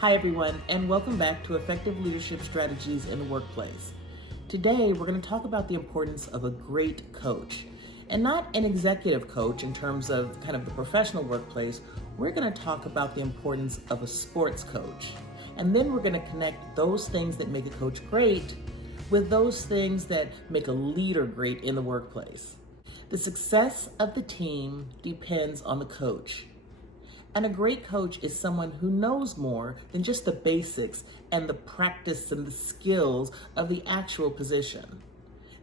Hi, everyone, and welcome back to Effective Leadership Strategies in the Workplace. Today, we're going to talk about the importance of a great coach, and not an executive coach in terms of kind of the professional workplace. We're going to talk about the importance of a sports coach. And then we're going to connect those things that make a coach great with those things that make a leader great in the workplace. The success of the team depends on the coach. And a great coach is someone who knows more than just the basics and the practice and the skills of the actual position.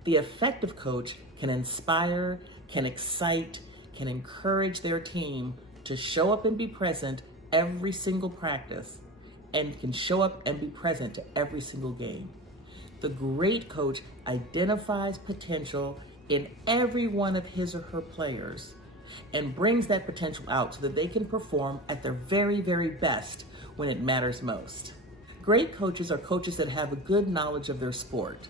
The effective coach can inspire, can excite, can encourage their team to show up and be present every single practice, and can show up and be present to every single game. The great coach identifies potential in every one of his or her players and brings that potential out so that they can perform at their very, very best when it matters most. Great coaches are coaches that have a good knowledge of their sport.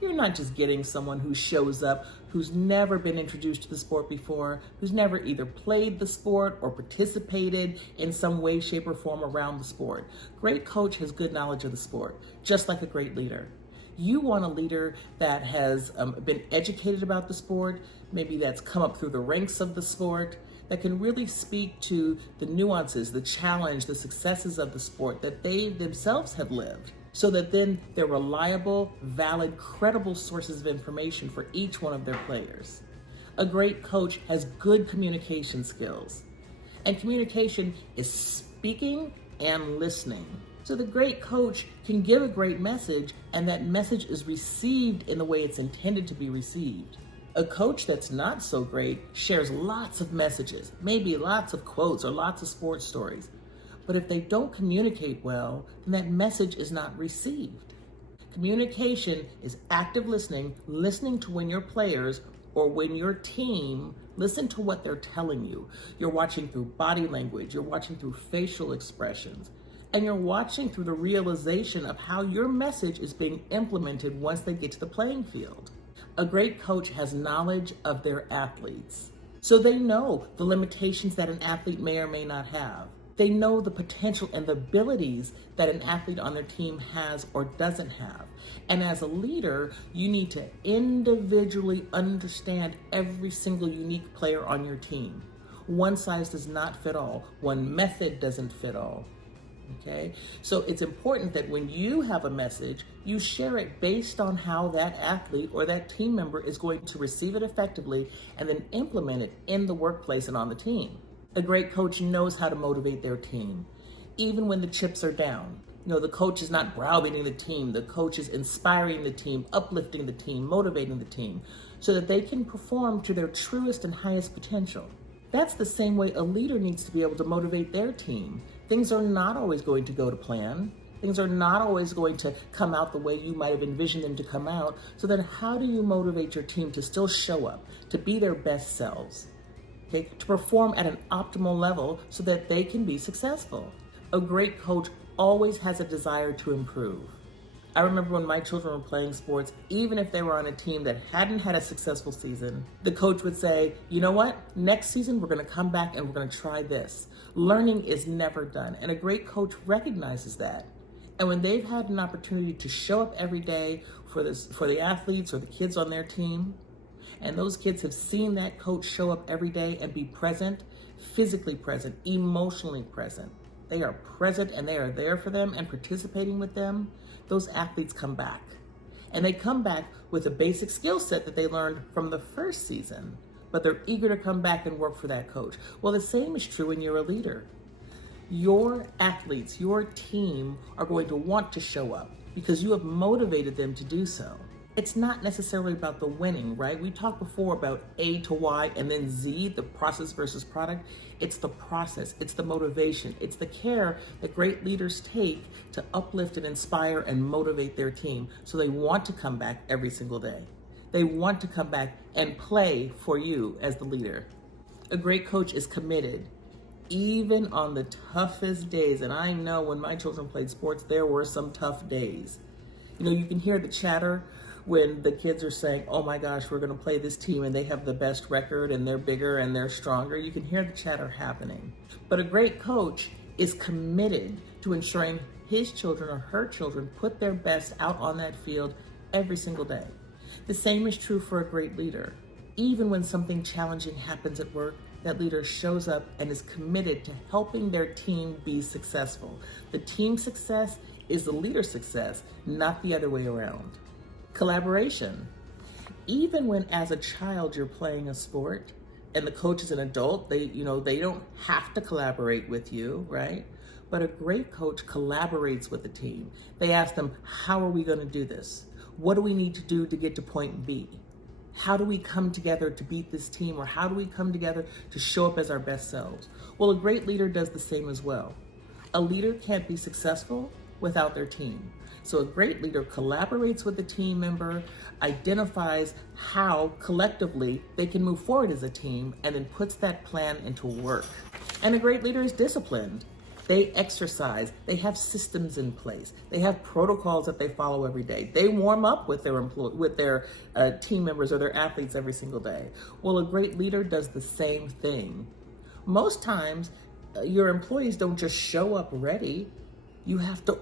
You're not just getting someone who shows up who's never been introduced to the sport before, who's never either played the sport or participated in some way, shape, or form around the sport. Great coach has good knowledge of the sport, just like a great leader. You want a leader that has been educated about the sport, maybe that's come up through the ranks of the sport, that can really speak to the nuances, the challenge, the successes of the sport that they themselves have lived, so that then they're reliable, valid, credible sources of information for each one of their players. A great coach has good communication skills, and communication is speaking and listening. So the great coach can give a great message, and that message is received in the way it's intended to be received. A coach that's not so great shares lots of messages, maybe lots of quotes or lots of sports stories. But if they don't communicate well, then that message is not received. Communication is active listening, listening to when your players or when your team listen to what they're telling you. You're watching through body language, you're watching through facial expressions, and you're watching through the realization of how your message is being implemented once they get to the playing field. A great coach has knowledge of their athletes, so they know the limitations that an athlete may or may not have. They know the potential and the abilities that an athlete on their team has or doesn't have. And as a leader, you need to individually understand every single unique player on your team. One size does not fit all. One method doesn't fit all. Okay, so it's important that when you have a message, you share it based on how that athlete or that team member is going to receive it effectively and then implement it in the workplace and on the team. A great coach knows how to motivate their team, even when the chips are down. The coach is not browbeating the team. The coach is inspiring the team, uplifting the team, motivating the team so that they can perform to their truest and highest potential. That's the same way a leader needs to be able to motivate their team. Things are not always going to go to plan. Things are not always going to come out the way you might have envisioned them to come out. So then how do you motivate your team to still show up, to be their best selves, okay, to perform at an optimal level so that they can be successful? A great coach always has a desire to improve. I remember when my children were playing sports, even if they were on a team that hadn't had a successful season, the coach would say, you know what, next season we're going to come back and we're going to try this. Learning is never done, and a great coach recognizes that. And when they've had an opportunity to show up every day for the athletes or the kids on their team, and those kids have seen that coach show up every day and be present, physically present, emotionally present, they are present and they are there for them and participating with them, those athletes come back. And they come back with a basic skill set that they learned from the first season, but they're eager to come back and work for that coach. Well, the same is true when you're a leader. Your athletes, your team are going to want to show up because you have motivated them to do so. It's not necessarily about the winning, right? We talked before about A to Y and then Z, the process versus product. It's the process, it's the motivation, it's the care that great leaders take to uplift and inspire and motivate their team so they want to come back every single day. They want to come back and play for you as the leader. A great coach is committed, even on the toughest days. And I know when my children played sports, there were some tough days. You can hear the chatter when the kids are saying, oh my gosh, we're going to play this team and they have the best record and they're bigger and they're stronger. You can hear the chatter happening. But a great coach is committed to ensuring his children or her children put their best out on that field every single day. The same is true for a great leader. Even when something challenging happens at work, that leader shows up and is committed to helping their team be successful. The team success is the leader's success, not the other way around. Collaboration. Even when as a child you're playing a sport and the coach is an adult, they don't have to collaborate with you, right? But a great coach collaborates with the team. They ask them, how are we going to do this? What do we need to do to get to point B? How do we come together to beat this team? Or how do we come together to show up as our best selves? Well, a great leader does the same as well. A leader can't be successful without their team. So a great leader collaborates with the team member, identifies how collectively they can move forward as a team, and then puts that plan into work. And a great leader is disciplined. They exercise, they have systems in place, they have protocols that they follow every day. They warm up with their team members or their athletes every single day. Well, a great leader does the same thing. Most times, your employees don't just show up ready. You have to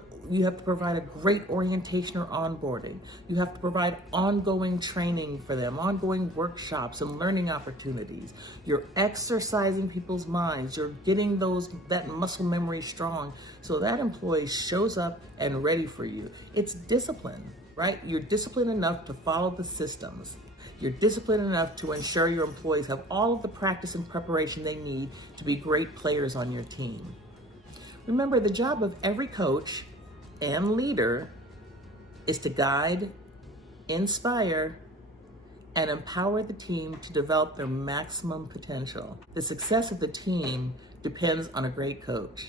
provide a great orientation or onboarding. You have to provide ongoing training for them, ongoing workshops and learning opportunities. You're exercising people's minds. You're getting that muscle memory strong so that employee shows up and ready for you. It's discipline, right? You're disciplined enough to follow the systems. You're disciplined enough to ensure your employees have all of the practice and preparation they need to be great players on your team. Remember, the job of every coach and leader is to guide, inspire, and empower the team to develop their maximum potential. The success of the team depends on a great coach.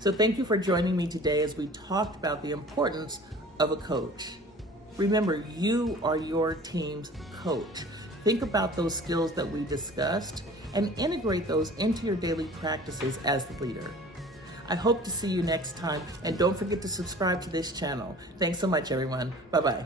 So thank you for joining me today as we talked about the importance of a coach. Remember, you are your team's coach. Think about those skills that we discussed and integrate those into your daily practices as the leader. I hope to see you next time, and don't forget to subscribe to this channel. Thanks so much, everyone. Bye-bye.